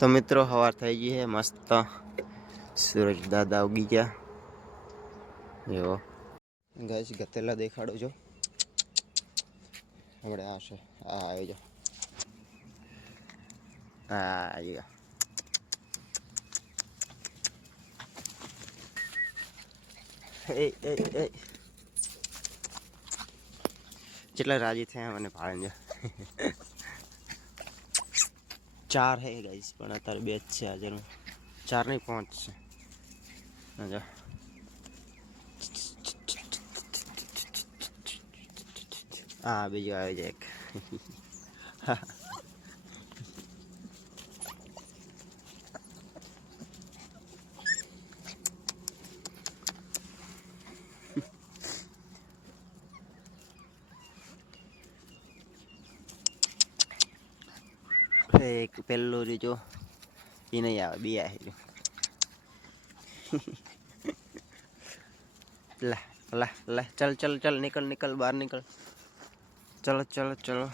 તો મિત્રો સવાર થઈ ગઈ છે મસ્ત સૂરજ દાદા ઉગી ગયા એવો ગાઈસ ગતેલા દેખાડો છો આપણે આ છે આ આવી જાઓ આ આવી ગયા એ જેટલા રાજી થયા મને ભાળે ચાર હે ગાઈસ પણ અત્યારે બે જ છે આજે ચાર નહીં 5 છે હા બીજું આવી જાય એક એક પેલું જો એ નહીં આવે બી આવે ला ला ला चल चल चल निकल निकल बाहर निकल चलो चलो चलो